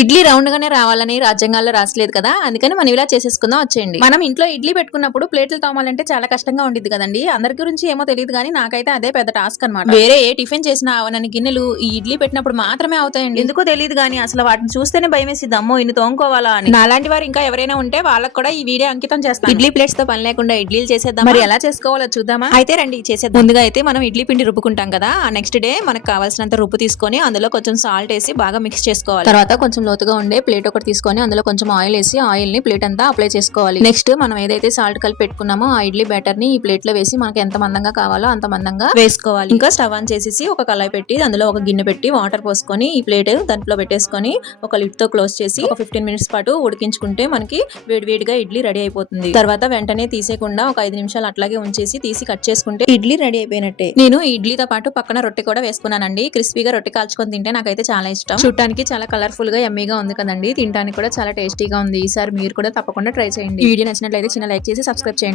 Idli round గానే రావాలని రాజ్యాంగాల్లో రాసలేదు కదా? అందుకని మనం ఇలా చేసేసుకుందాం వచ్చేయండి. మనం ఇంట్లో ఇడ్లీ పెట్టుకున్నప్పుడు ప్లేట్లు తోమాలంటే చాలా కష్టంగా ఉండిద్ది కదండి. అందరి గురించి ఏమో తెలియదు కానీ నాకైతే అదే పెద్ద టాస్క్ అన్నమాట. వేరే ఏ టిఫిన్ చేసినా అవనని గిన్నెలు ఈ ఇడ్లీ పెట్టినప్పుడు మాత్రమే అవుతాయండి. ఎందుకో తెలియదు కానీ అసలు వాటిని చూస్తేనే భయం వేసిద్ది అమ్మో ఇన్ని తోముకోవాలా అని. నాలాంటి వారు ఇంకా ఎవరైనా ఉంటే వాళ్ళకి కూడా ఈ వీడియో అంకితం చేస్తాను. ఇడ్లీ ప్లేట్స్తో పని లేకుండా ఇడ్లీలు చేసేద్దాం మరి ఎలా చేసుకోవాలో చూద్దామా? అయితే రండి చేసేద్దాం. ముందుగా అయితే మనం ఇడ్లీ పిండి రుబ్బుకుంటాం కదా. నెక్స్ట్ డే మనకు కావాల్సినంత రుబ్బు తీసుకొని అందులో కొంచెం సాల్ట్ వేసి బాగా మిక్స్ చేసుకోవాలి. తర్వాత కొంచెం లోతుగా ఉండే ప్లేట్ ఒకటి తీసుకొని అందులో కొంచెం ఆయిల్ వేసి ఆయిల్ని ప్లేట్ అంతా అప్లై చేసుకోవాలి. నెక్స్ట్ మనం ఏదైతే సాల్ట్ కలిపి పెట్టుకున్నామో ఆ ఇడ్లీ బ్యాటర్ని ఈ ప్లేట్లో వేసి మనకి ఎంత మందంగా కావాలో అంత మందంగా వేసుకోవాలి. ఇంకా స్టవ్ ఆన్ చేసేసి ఒక కళాయి పెట్టి అందులో ఒక గిన్నె పెట్టి వాటర్ పోసుకొని ఈ ప్లేట్ దాంట్లో పెట్టేసుకొని ఒక లిడ్తో క్లోజ్ చేసి ఒక ఫిఫ్టీన్ మినిట్స్ పాటు ఉడికించుకుంటే మనకి వేడివేడిగా ఇడ్లీ రెడీ అయిపోతుంది. తర్వాత వెంటనే తీసేయకుండా ఒక ఐదు నిమిషాలు అట్లాగే ఉంచేసి తీసి కట్ చేసుకుంటే ఇడ్లీ రెడీ అయిపోయినట్టే. నేను ఇడ్లీతో పాటు పక్కన రొట్టె కూడా వేసుకున్నానండి. క్రిస్పీగా రొట్టె కాల్చుకొని తింటే నాకైతే చాలా ఇష్టం. చూడటానికి చాలా కలర్ఫుల్గా యమ్మీగా ఉంది కదండి. తినడానికి కూడా చాలా టేస్టీగా ఉంది. ఈసారి మీరు కూడా తప్పకుండా ట్రై చేయండి. వీడియో నచ్చినట్లయితే చిన్న లైక్ చేసి సబ్స్క్రైబ్ చేయండి.